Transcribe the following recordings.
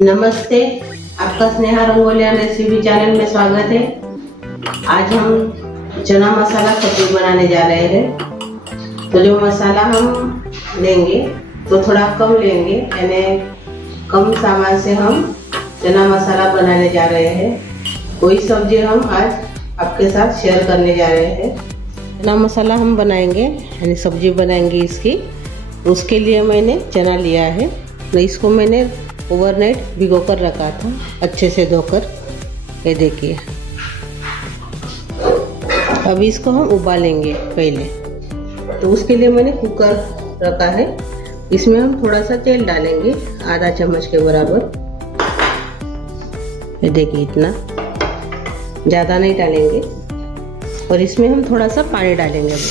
नमस्ते, आपका Sneha रंगोलिया recipe channel में स्वागत है। आज हम चना मसाला सब्जी बनाने जा रहे हैं। तो जो मसाला हम लेंगे तो थोड़ा कम लेंगे, यानी कम सामान से हम चना मसाला बनाने जा रहे हैं। कोई सब्जी हम आज आपके साथ शेयर करने जा रहे हैं। चना मसाला हम बनाएंगे, यानी सब्जी बनाएंगे इसकी। उसके लिए मैंने चना लिया है, तो इसको मैंने ओवरनाइट भिगो कर रखा था, अच्छे से धोकर। ये देखिए, अब इसको हम उबालेंगे पहले। तो उसके लिए मैंने कुकर रखा है, इसमें हम थोड़ा सा तेल डालेंगे, आधा चम्मच के बराबर। ये देखिए, इतना ज़्यादा नहीं डालेंगे। और इसमें हम थोड़ा सा पानी डालेंगे। अभी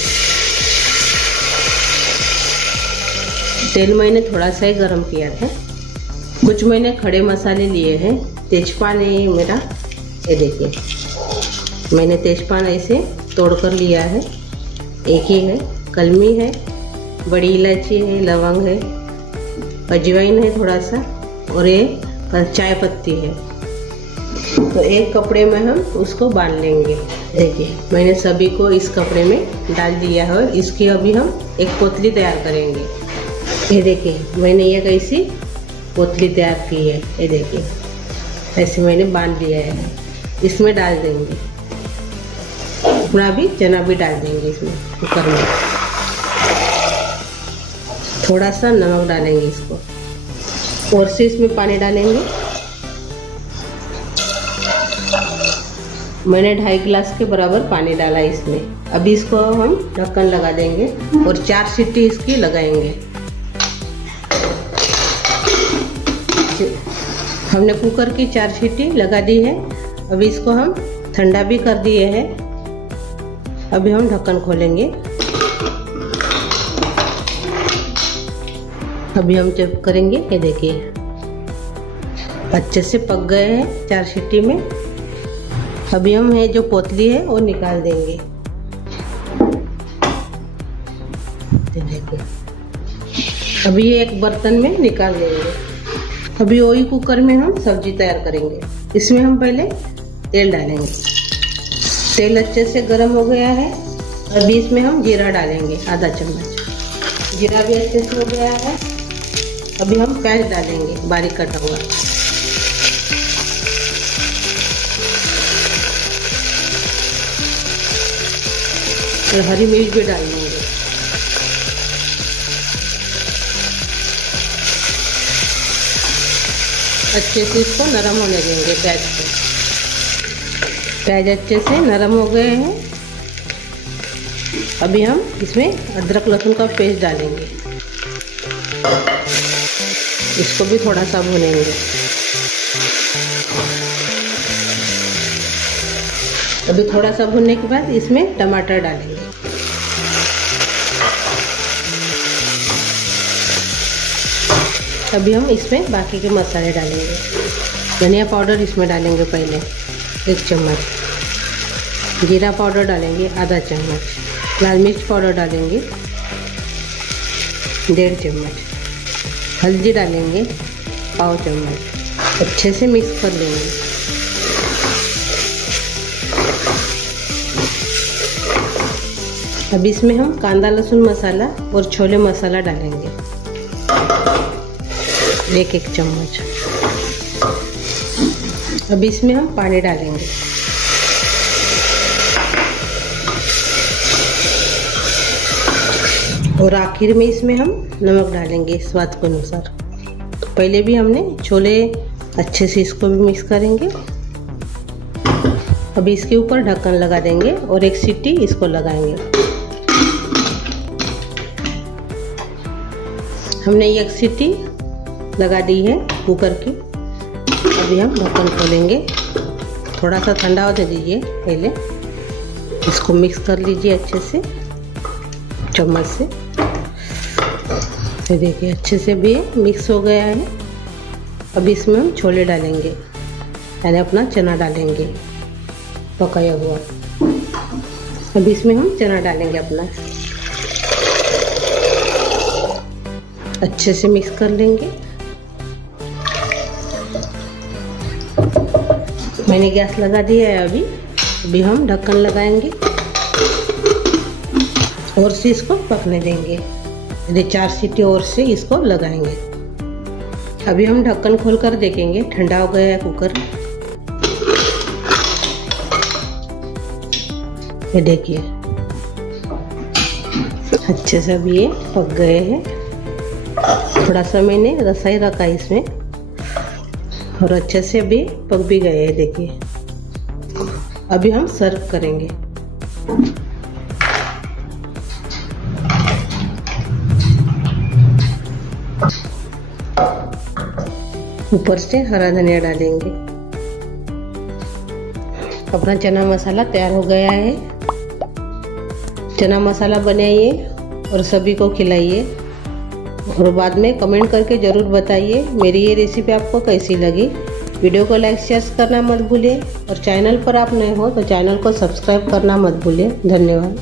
तेल मैंने थोड़ा सा ही गर्म किया था। कुछ मैंने खड़े मसाले लिए हैं। तेजपान है मेरा, ये देखिए, मैंने तेजपान ऐसे तोड़कर लिया है। एक ही है, कलमी है, बड़ी इलायची है, लवंग है, अजवाइन है थोड़ा सा, और ये चाय पत्ती है। तो एक कपड़े में हम उसको बांध लेंगे। देखिए, मैंने सभी को इस कपड़े में डाल दिया है। और इसकी अभी हम एक पोतली तैयार करेंगे। ये देखिए, मैंने ये कैसी पोतली तैयार की है। ये देखिए, ऐसे मैंने बांध लिया है। इसमें डाल देंगे अपना भी चना भी डाल देंगे इसमें कुकर में। थोड़ा सा नमक डालेंगे इसको, और से इसमें पानी डालेंगे। मैंने 2.5 गिलास के बराबर पानी डाला इसमें। अभी इसको हम ढक्कन लगा देंगे और 4 सीटी इसकी लगाएंगे। हमने कुकर की 4 सीटी लगा दी है। अभी इसको हम ठंडा भी कर दिए हैं। अभी हम ढक्कन खोलेंगे। अभी हम चेक करेंगे। ये देखिए, अच्छे से पक गए हैं 4 सीटी में। अभी हम जो पोतली है वो निकाल देंगे। देखिए, अभी ये एक बर्तन में निकाल देंगे। अभी वही कुकर में हम सब्जी तैयार करेंगे। इसमें हम पहले तेल डालेंगे। तेल अच्छे से गर्म हो गया है। अभी इसमें हम जीरा डालेंगे, आधा चम्मच। जीरा भी अच्छे से हो गया है। अभी हम प्याज डालेंगे, बारीक कटा हुआ। और हरी मिर्च भी डाल देंगे। अच्छे से इसको नरम होने देंगे प्याज को। प्याज अच्छे से नरम हो गए हैं। अभी हम इसमें अदरक लहसुन का पेस्ट डालेंगे। इसको भी थोड़ा सा भूनेंगे। अभी थोड़ा सा भूनने के बाद इसमें टमाटर डालेंगे। अभी हम इसमें बाकी के मसाले डालेंगे। धनिया पाउडर इसमें डालेंगे पहले 1 चम्मच। जीरा पाउडर डालेंगे आधा चम्मच। लाल मिर्च पाउडर डालेंगे 1.5 चम्मच। हल्दी डालेंगे 1/4 चम्मच। अच्छे से मिक्स कर लेंगे। अब इसमें हम कांदा लहसुन मसाला और छोले मसाला डालेंगे 1 चम्मच। अब इसमें हम पानी डालेंगे। और आखिर में इसमें हम नमक डालेंगे स्वाद के अनुसार। पहले भी हमने छोले अच्छे से इसको भी मिक्स करेंगे। अभी इसके ऊपर ढक्कन लगा देंगे और 1 सीटी इसको लगाएंगे। हमने 1 सीटी लगा दी है कुकर की। अभी हम ढक्कन खोलेंगे। थोड़ा सा ठंडा होने दीजिए पहले। इसको मिक्स कर लीजिए अच्छे से चम्मच से। तो देखिए, अच्छे से भी मिक्स हो गया है। अब इसमें हम छोले डालेंगे, यानी अपना चना डालेंगे पकाया हुआ। अब इसमें हम चना डालेंगे अपना। अच्छे से मिक्स कर लेंगे। मैंने गैस लगा दिया है। अभी हम ढक्कन लगाएंगे और से इसको पकने देंगे। 4 सीटी और से इसको लगाएंगे। अभी हम ढक्कन खोलकर देखेंगे। ठंडा हो गया है कुकर। ये देखिए अच्छे से अभी ये पक गए हैं। थोड़ा सा मैंने रसाई रखा इसमें और अच्छे से अभी पक भी गए हैं। देखिए अभी हम सर्व करेंगे। ऊपर से हरा धनिया डालेंगे। अपना चना मसाला तैयार हो गया है। चना मसाला बनाइए और सभी को खिलाइए और बाद में कमेंट करके ज़रूर बताइए मेरी ये रेसिपी आपको कैसी लगी। वीडियो को लाइक शेयर करना मत भूलिए और चैनल पर आप नए हो तो चैनल को सब्सक्राइब करना मत भूलिए। धन्यवाद।